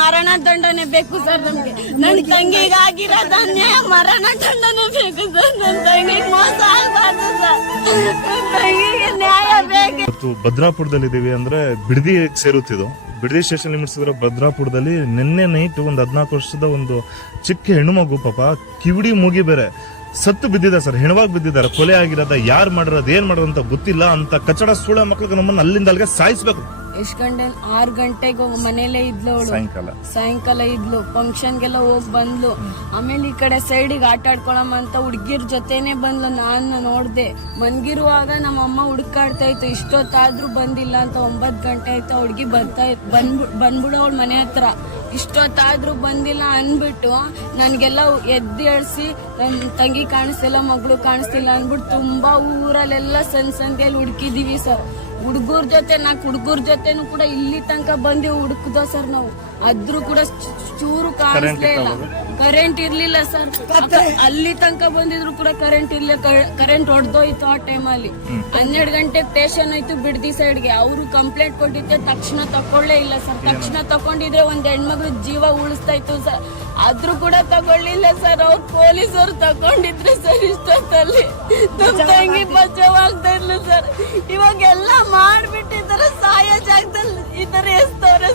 ಮರಣ ದಂಡನೆ ಬೇಕು ಸರ್ ನಮ್ಗೆ. ನನ್ ತಂಗಿಗಾಗಿರೋದು ಅನ್ಯಾಯ, ಮರಣ ದಂಡನೆ ಬೇಕು ಸರ್. ನನ್ ತಂಗಿಗೆ ಮೋಸ ಆಗ್ಬಾರ್ದು ಸರ್, ನನ್ ತಂಗಿಗೆ ನ್ಯಾಯ ಬೇಕು. ಇವತ್ತು ಭದ್ರಾಪುರದಲ್ಲಿ ಇದೀವಿ ಅಂದ್ರೆ ಬಿಡದಿ ಸೇರುತ್ತಿದ್ದು. ಬಿಡದಿ ಸ್ಟೇಷನ್ ಲಿಮಿಟ್ಸ್ ಇರೋ ಭದ್ರಾಪುರದಲ್ಲಿ ನಿನ್ನೆ ನೈಟ್ ಒಂದು 14 ವರ್ಷದ ಒಂದು ಚಿಕ್ಕ ಹೆಣ್ಣು ಮಗು ಪಾಪ ಕಿವಿಡಿ ಮೂಗಿ ಬೇರೆ ಸತ್ತು ಬಿದ್ದಿದೆ ಸರ್. ಹೆಣವಾಗಿ ಬಿದ್ದಿದ್ದಾರೆ. ಕೊಲೆ ಆಗಿರೋದ, ಯಾರು ಮಾಡಿರೋದು, ಏನ್ ಮಾಡೋದು ಅಂತ ಗೊತ್ತಿಲ್ಲ ಅಂತ ಕಚ್ಚಡ ಸೂಳೆ ಮಕ್ಳಿಗೆ ನಮ್ಮನ್ನ ಅಲ್ಲಿಂದ ಅಲ್ಲಿಗೆ ಸಾಯಿಸ್ಬೇಕು. ಎಷ್ಟ್ ಗಂಟೆ 6 ಗಂಟೆಗೆ ಮನೇಲೆ ಇದ್ಲು ಅವಳು. ಸಾಯಂಕಾಲ ಇದ್ಲು, ಫಂಕ್ಷನ್ಗೆಲ್ಲ ಹೋಗಿ ಬಂದ್ಲು. ಆಮೇಲೆ ಈ ಕಡೆ ಸೈಡಿಗೆ ಆಟ ಆಡ್ಕೊಳಮ್ಮ ಅಂತ ಹುಡ್ಗಿರ್ ಜೊತೆನೆ ಬಂದ್ಲು. ನಾನು ನೋಡ್ದೆ, ಮನ್ಗಿರುವಾಗ ನಮ್ಮ ಅಮ್ಮ ಹುಡುಕಾಡ್ತಾ ಇತ್ತು. ಇಷ್ಟೊತ್ತಾದ್ರೂ ಬಂದಿಲ್ಲ ಅಂತ. 9 ಗಂಟೆ ಆಯ್ತು, ಹುಡ್ಗಿ ಬಂದ್ಬಿಡು ಅವಳ ಮನೆ ಹತ್ರ. ಇಷ್ಟೊತ್ತಾದ್ರೂ ಬಂದಿಲ್ಲ ಅನ್ಬಿಟ್ಟು ನನ್ಗೆಲ್ಲ ಎದ್ದು ಎಳ್ಸಿ ನನ್ನ ತಂಗಿ ಕಾಣಿಸ್ತಿಲ್ಲ, ಮಗಳು ಕಾಣಿಸ್ತಿಲ್ಲ ಅನ್ಬಿಟ್ಟು ತುಂಬಾ ಊರಲ್ಲೆಲ್ಲ ಸಂದಿಯಲ್ಲಿ ಹುಡುಕಿದೀವಿ ಸರ್. ಹುಡುಗರ ಜೊತೆ 4 ಹುಡುಗರ ಜೊತೆನೂ ಕೂಡ ಇಲ್ಲಿ ತನಕ ಬಂದು ಹುಡುಕದ ಸರ್ ನಾವು. ಆದ್ರೂ ಕೂಡ ಚೂರು ಕಾಣಿಸ್ಲೇ ಇಲ್ಲ. ಕರೆಂಟ್ ಇರ್ಲಿಲ್ಲ ಸರ್. ಅಲ್ಲಿ ತನಕ ಬಂದಿದ್ರು ಕೂಡ ಕರೆಂಟ್ ಇರ್ಲಿಲ್ಲ. ಕರೆಂಟ್ ಹೊಡೆದೋಯ್ತು ಆ ಟೈಮಲ್ಲಿ. 12 ಗಂಟೆಗೆ ಸ್ಟೇಷನ್ ಆಯ್ತು ಬಿಡದಿ ಸೈಡ್ಗೆ. ಅವರು ಕಂಪ್ಲೇಂಟ್ ಕೊಟ್ಟಿದ್ದೆ, ತಕ್ಷಣ ತಕೊಳ್ಳೇ ಇಲ್ಲ ಸರ್. ತಕ್ಷಣ ತಕೊಂಡಿದ್ರೆ ಒಂದ್ ಹೆಣ್ಮಗಳು ಜೀವ ಉಳಿಸ್ತಾ ಇತ್ತು ಸರ್. ಆದ್ರೂ ಕೂಡ ತಗೊಳ್ಳಿಲ್ಲ ಸರ್. ಅವ್ರು ಪೊಲೀಸರು ತಕೊಂಡಿದ್ರೆ ಸರ್ ಇಷ್ಟೊತ್ತಲ್ಲಿ ನಮ್ ತಂಗಿ ಬಚಾವಾಗ್ತಾ ಇರ್ಲಿ ಸರ್. ಇವಾಗೆಲ್ಲ ಮಾಡ್ಬಿಟ್ಟಿದ್ದಾರೆ. ಸಾಯೋ ಜಾಗದಲ್ಲಿ ಈ ತರ ಎಸ್ತವ್ರೆ